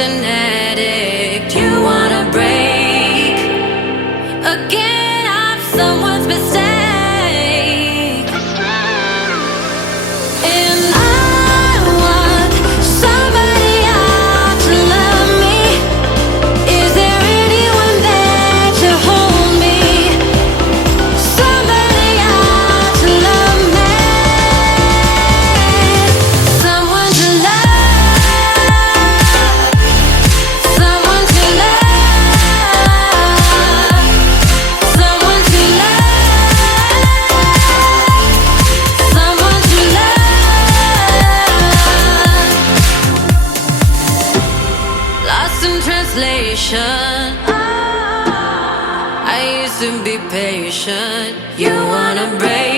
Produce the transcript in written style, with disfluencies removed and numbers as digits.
an addict. You wanna break again? I'm someone's mistake. And I want somebody else to love me. Is there anyone there to hold me? Somebody else to love me. Someone to love. Someone to love. Someone to love. Someone to love. Lost in translation. I used to be patient. You wanna break